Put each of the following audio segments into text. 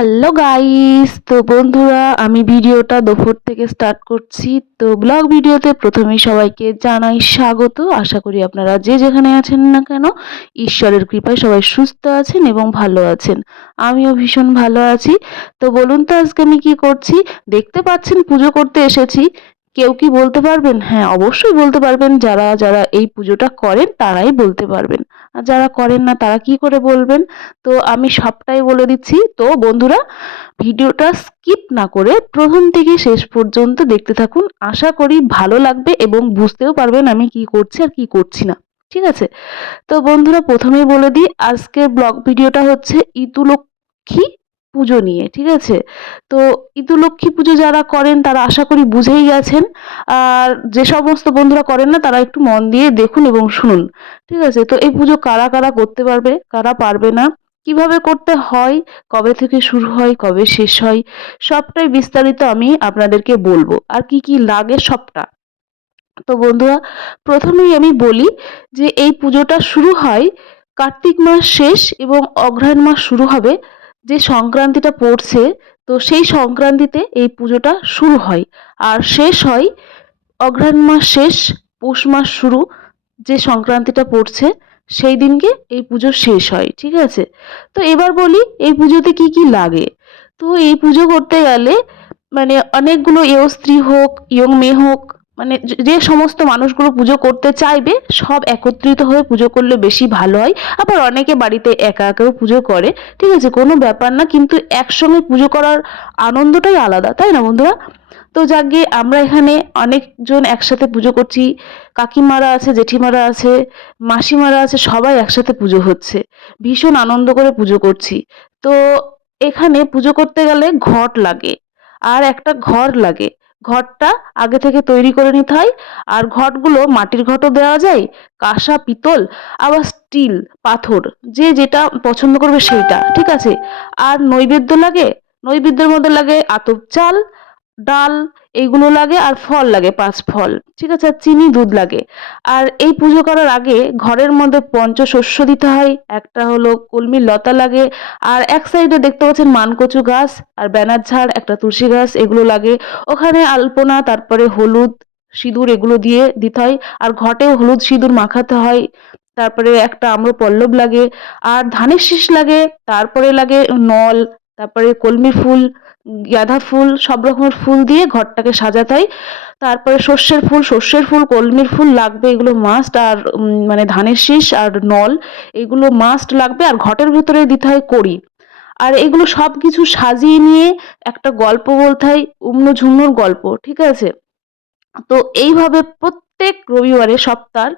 Hello guys, তো বন্ধুরা আমি ভিডিওটা দুপুর থেকে স্টার্ট করছি। তো ব্লগ ভিডিওতে প্রথমেই সবাইকে জানাই স্বাগত। আশা করি আপনারা যে যেখানে আছেন না কেন ঈশ্বরের কৃপায় সবাই সুস্থ আছেন এবং ভালো আছেন। আমিও ভীষণ ভালো আছি। তো বলুন তো আজকে আমি কি করছি? দেখতে পাচ্ছেন পুজো করতে এসেছি। কেউ কি বলতে পারবেন? হ্যাঁ, অবশ্যই বলতে পারবেন। যারা যারা এই পুজোটা করেন তারাই বলতে পারবেন, আর যারা করেন না তারা কি করে বলবেন? তো আমি সবটাই বলে দিচ্ছি। তো বন্ধুরা, ভিডিওটা স্কিপ না করে প্রথম থেকে শেষ পর্যন্ত দেখতে থাকুন। আশা করি ভালো লাগবে এবং বুঝতেও পারবেন আমি কি করছি আর কি করছি না। ঠিক আছে? তো বন্ধুরা, প্রথমেই বলে দিই আজকের ব্লগ ভিডিওটা হচ্ছে ইতুলক্ষ্মী পুজো নিয়ে। ঠিক আছে? তো ইতুলক্ষ্মী পুজো যারা করেন তারা আশা করি বুঝেই গেছেন। আর যে সমস্ত বন্ধুরা করেন না তারা একটু মন দিয়ে দেখুন এবং শুনুন। ঠিক আছে? তো এই পুজো কারা কারা করতে পারবে, কারা পারবে না, কিভাবে করতে হয়, কবে থেকে শুরু হয়, কবে শেষ হয়, সবটাই বিস্তারিত আমি আপনাদেরকে বলবো। আর কি কি লাগে সবটা। তো বন্ধুরা, প্রথমেই আমি বলি যে এই পুজোটা শুরু হয় কার্তিক মাস শেষ এবং অঘ্রাণ মাস শুরু হবে। যে সংক্রান্তিটা পড়ছে, তো সেই সংক্রান্তিতে এই পুজোটা শুরু হয় আর শেষ হয় অঘ্রাণ মাস শেষ, পৌষ মাস শুরু। যে সংক্রান্তিটা পড়ছে সেই দিনকে এই পুজো শেষ হয়। ঠিক আছে? তো এবার বলি এই পুজোতে কি কি লাগে। তো এই পুজো করতে গেলে মানে অনেকগুলো স্ত্রী হোক, ইয়ং মেয়ে হোক, মানে যে সমস্ত মানুষগুলো পুজো করতে চাইবে সব একত্রিত হয়ে পুজো করলে বেশি ভালো হয়। আবার অনেকে বাড়িতে একা একাও পুজো করে। ঠিক আছে, কোনো ব্যাপার না, কিন্তু একসঙ্গে পুজো করার আনন্দটাই আলাদা, তাই না বন্ধুরা? তো যাকগে, আমরা এখানে অনেকজন একসাথে পুজো করছি। কাকিমারা আছে, জেঠিমারা আছে, মাসিমারা আছে, সবাই একসাথে পুজো হচ্ছে। ভীষণ আনন্দ করে পুজো করছি। তো এখানে পুজো করতে গেলে ঘট লাগে আর একটা ঘর লাগে। ঘরটা আগে থেকে তৈরি করে নিতে হয়। আর ঘটগুলো মাটির ঘটও দেওয়া যায়, কাঁসা, পিতল, আবার স্টিল, পাথর, যে যেটা পছন্দ করবে সেইটা। ঠিক আছে? আর নৈবেদ্য লাগে। নৈবেদ্যের মধ্যে লাগে আতপ চাল, ডাল, এইগুলো লাগে, আর ফল লাগে 5 ফল। ঠিক আছে? আর চিনি, দুধ লাগে। আর এই পুজো করার আগে ঘরের মধ্যে পঞ্চশস্য দিতে হয়। একটা হলো কলমির লতা লাগে, আর এক সাইডে দেখতে পাচ্ছেন মানকচু গাছ, আর ব্যানার ঝাড়, একটা তুলসী গাছ, এগুলো লাগে। ওখানে আলপনা, তারপরে হলুদ, সিঁদুর, এগুলো দিয়ে দিতে হয়। আর ঘটেও হলুদ সিঁদুর মাখাতে হয়। তারপরে একটা আম্রপল্লব লাগে, আর ধানের শীষ লাগে, তারপরে লাগে নল, তারপরে কলমি ফুল, গাঁদা ফুল, সব রকমের ফুল দিয়ে ঘরটাকে সাজাতে হয়। তারপরে সর্ষের ফুল, কলমির ফুল লাগবে, এগুলো মাস্ট। আর মানে ধানের শীষ আর নল, এগুলো মাস্ট লাগবে। আর ঘটের ভেতরে দিতে হয় কড়ি। আর এগুলো সব কিছু সাজিয়ে নিয়ে একটা গল্প বলতে হয়, উম্নো ঝুমনোর গল্প। ঠিক আছে? তো এইভাবে প্রত্যেক রবিবারে সপ্তাহ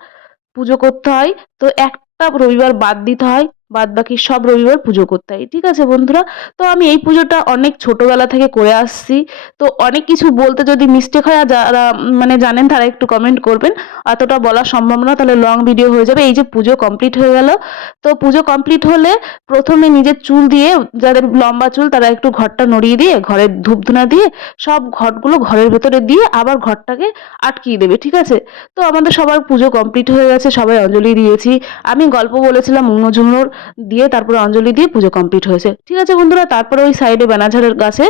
পুজো করতে হয়। তো একটা রবিবার বাদ দিতে হয়, বাদ বাকি সব রবিবার পুজো করতে হয়। ঠিক আছে বন্ধুরা? তো আমি এই পুজোটা অনেক ছোটবেলা থেকে করে আসছি। তো অনেক কিছু বলতে যদি মিস্টেক হয়, আর যারা মানে জানেন তারা একটু কমেন্ট করবেন। অতটা বলা সম্ভব না, তাহলে লং ভিডিও হয়ে যাবে। এই যে পুজো কমপ্লিট হয়ে গেল। তো পুজো কমপ্লিট হলে প্রথমে নিজের চুল দিয়ে, যাদের লম্বা চুল তারা একটু ঘরটা নড়িয়ে দিয়ে, ঘরের ধূপধুনা দিয়ে সব ঘটগুলো ঘরের ভেতরে দিয়ে আবার ঘরটাকে আটকিয়ে দেবে। ঠিক আছে? তো আমাদের সবার পুজো কমপ্লিট হয়ে গেছে, সবাই অঞ্জলি দিয়েছি। আমি গল্প বলেছিলাম উনো ঝুমনোর, দিয়ে তারপরে অঞ্জলি দিয়ে পুজো কমপ্লিট হয়েছে। ঠিক আছে বন্ধুরা? তারপরে ওই সাইডে বেনাঝাড়ের গাছে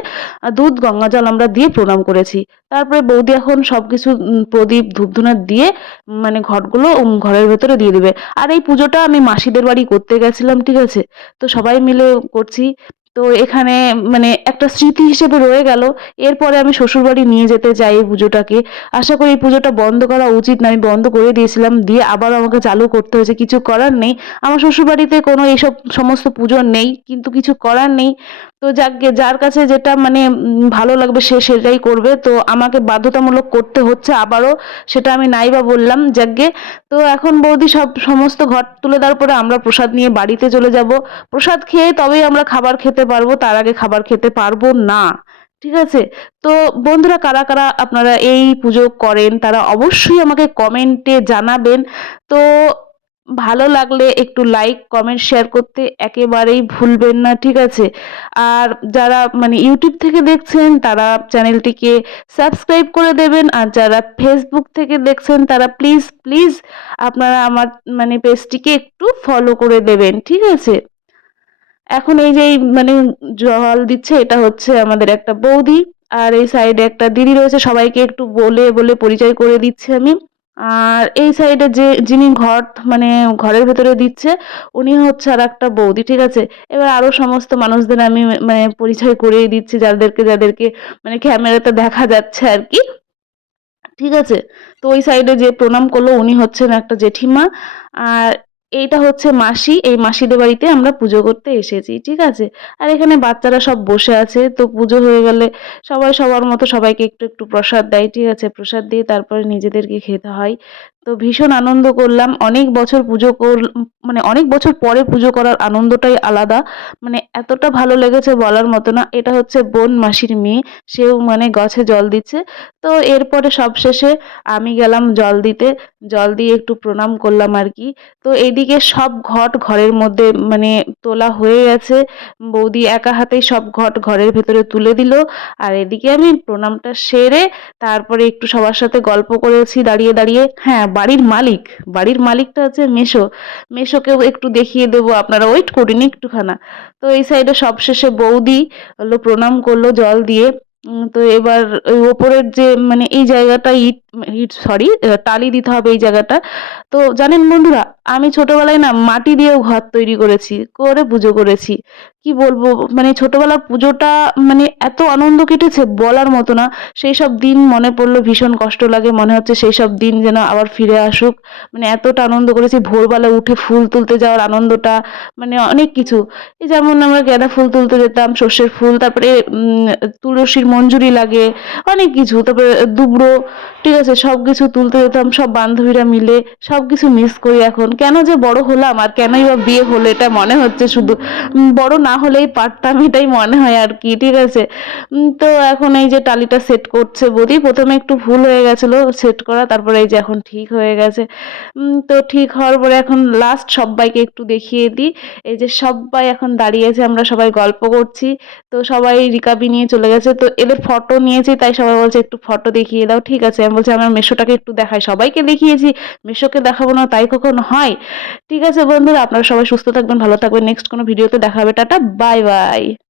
দুধ গঙ্গা জল আমরা দিয়ে প্রণাম করেছি। তারপরে বৌদি এখন সবকিছু প্রদীপ ধূপধুনা দিয়ে মানে ঘটগুলো ঘরের ভেতরে দিয়ে দেবে। আর এই পুজোটা আমি মাসিদের বাড়ি করতে গেছিলাম। ঠিক আছে? তো সবাই মিলে করছি। তো এখানে মানে একটা স্মৃতি হিসেবে রয়ে গেল। এরপরে আমি শ্বশুরবাড়ি নিয়ে যেতে চাই এই পুজোটাকে। আশা করি এই পুজোটা বন্ধ করা উচিত না, আমি বন্ধ করে দিয়েছিলাম, দিয়ে আবার আমাকে চালু করতে হয়েছে। কিছু করার নেই, আমার শ্বশুরবাড়িতে কোনো এইসব সমস্ত পুজো নেই, কিন্তু কিছু করার নেই। তো যাকগে, যার কাছে যেটা মানে ভালো লাগবে সে সেটাই করবে। তো আমাকে বাধ্যতামূলক করতে হচ্ছে আবারও, সেটা আমি নাই বা বললাম। যাকগে, তো এখন বৌদি সব সমস্ত ঘট তুলে দেওয়ার পরে আমরা প্রসাদ নিয়ে বাড়িতে চলে যাব। প্রসাদ খেয়ে তবেই আমরা খাবার খেতে পারবো, তার আগে খাবার খেতে পারবো না। ঠিক আছে? তো বন্ধুরা, কারা কারা আপনারা এই পুজো করেন তারা অবশ্যই আমাকে কমেন্টে জানাবেন। তো ভালো লাগলে একটু লাইক, কমেন্ট, শেয়ার করতে একেবারেই ভুলবেন না। ঠিক আছে? আর যারা মানে ইউটিউব থেকে দেখছেন তারা চ্যানেলটিকে সাবস্ক্রাইব করে দেবেন। আর যারা ফেসবুক থেকে দেখছেন তারা প্লিজ প্লিজ আপনারা আমার মানে পেজটিকে একটু ফলো করে দেবেন। ঠিক আছে? এখন এই যে মানে জল দিচ্ছে, এটা হচ্ছে আমাদের একটা বৌদি, আর এই সাইডে একটা দিদি রয়েছে, সবাইকে একটু বলে বলে পরিচয় করে দিচ্ছি আমি। আর এই সাইডে যিনি মানে ঘরের ভেতরে দিচ্ছে, উনি হচ্ছে আর একটা বৌদি, ঠিক আছে। এবার আরো সমস্ত মানুষদের আমি মানে পরিচয় করিয়ে দিচ্ছি, যাদেরকে যাদেরকে মানে ক্যামেরাতে দেখা যাচ্ছে আর কি, ঠিক আছে। তো ওই সাইডে যে প্রণাম করলো উনি হচ্ছেন একটা জেঠিমা, আর এইটা হচ্ছে মাসি। এই মাসিদের বাড়িতে আমরা পুজো করতে এসেছি, ঠিক আছে। আর এখানে বাচ্চারা সব বসে আছে, তো পুজো হয়ে গেলে সবাই সবার মতো সবাইকে একটু একটু প্রসাদ দেয়, ঠিক আছে। প্রসাদ দিয়ে তারপরে নিজেদেরকে খেতে হয়। তো ভীষণ আনন্দ করলাম, অনেক বছর মানে অনেক বছর পরে পুজো করার আনন্দটাই আলাদা, মানে এতটা ভালো লেগেছে বলার মতো না। এটা হচ্ছে বোন মাসির মেয়ে, সেও মানে গাছে জল দিচ্ছে। তো এরপরে সবশেষে আমি গেলাম জল দিতে, জল দিয়ে একটু প্রণাম করলাম আর কি। তো এইদিকে সব ঘরের মধ্যে মানে তোলা হয়ে গেছে, বৌদি একা হাতেই সব ঘরের ভেতরে তুলে দিল। আর এদিকে আমি প্রণামটা সেরে তারপরে একটু সবার সাথে গল্প করেছি দাঁড়িয়ে দাঁড়িয়ে। হ্যাঁ, বাড়ির মালিকটা হচ্ছে মেসো, মেসোকেও একটু দেখিয়ে দেবো, আপনারা ওয়েট করুন একটুখানা। তো এই সাইডে সবশেষে বৌদি হলো প্রণাম করলো জল দিয়ে। তো এবার ওই ওপরের যে মানে এই জায়গাটা ইট ইট সরি টালি দিতে হবে এই জায়গাটা। তো জানেন বন্ধুরা, আমি ছোটবেলায় না মাটি দিয়েও ঘর তৈরি করেছি, করে পুজো করেছি। কি বলবো, মানে ছোটবেলার পুজোটা মানে এত আনন্দ কেটেছে বলার মতো না। সেই সব দিন মনে পড়লো ভীষণ কষ্ট লাগে, মনে হচ্ছে সেই সব দিন যেন আবার ফিরে আসুক। মানে এতটা আনন্দ করেছি, ভোরবেলা উঠে ফুল তুলতে যাওয়ার আনন্দটা, মানে অনেক কিছু। এই যেমন আমরা গাঁদা ফুল তুলতে যেতাম, সর্ষের ফুল, তারপরে তুলসীর মঞ্জুরি লাগে, অনেক কিছু, তারপরে দুবড়ো, ঠিক আছে, সব কিছু তুলতে যেতাম সব বান্ধবীরা মিলে। সব কিছু মিস করি এখন, কেন যে বড় হলাম আর কেনই বা বিয়ে হলো এটা মনে হচ্ছে শুধু। বড় না হলেই পারতাম, এটাই মনে হয় আর কি, ঠিক আছে। তো এখন এই যে টালিটা সেট করছে বৌদি, প্রথমে একটু ভুল হয়ে গেছিলো সেট করা, তারপরে এই যে এখন ঠিক হয়ে গেছে। তো ঠিক হওয়ার পরে এখন লাস্ট সবাইকে একটু দেখিয়ে দিই। এই যে সবাই এখন দাঁড়িয়েছে, আমরা সবাই গল্প করছি। তো সবাই রিকাবি নিয়ে চলে গেছে, তো এদের ফটো নিয়েছি, তাই সবাই বলছে একটু ফটো দেখিয়ে দাও, ঠিক আছে। আমি বলছি আমার মেশোটাকে একটু দেখাই, সবাইকে দেখিয়েছি, মেশোকে দেখাবো না তাই কখনো হয়? ঠিক আছে বন্ধুরা, আপনারা সবাই সুস্থ থাকবেন, ভালো থাকবেন, নেক্সট কোনো ভিডিওতে দেখা হবে, টাটা বাই বাই।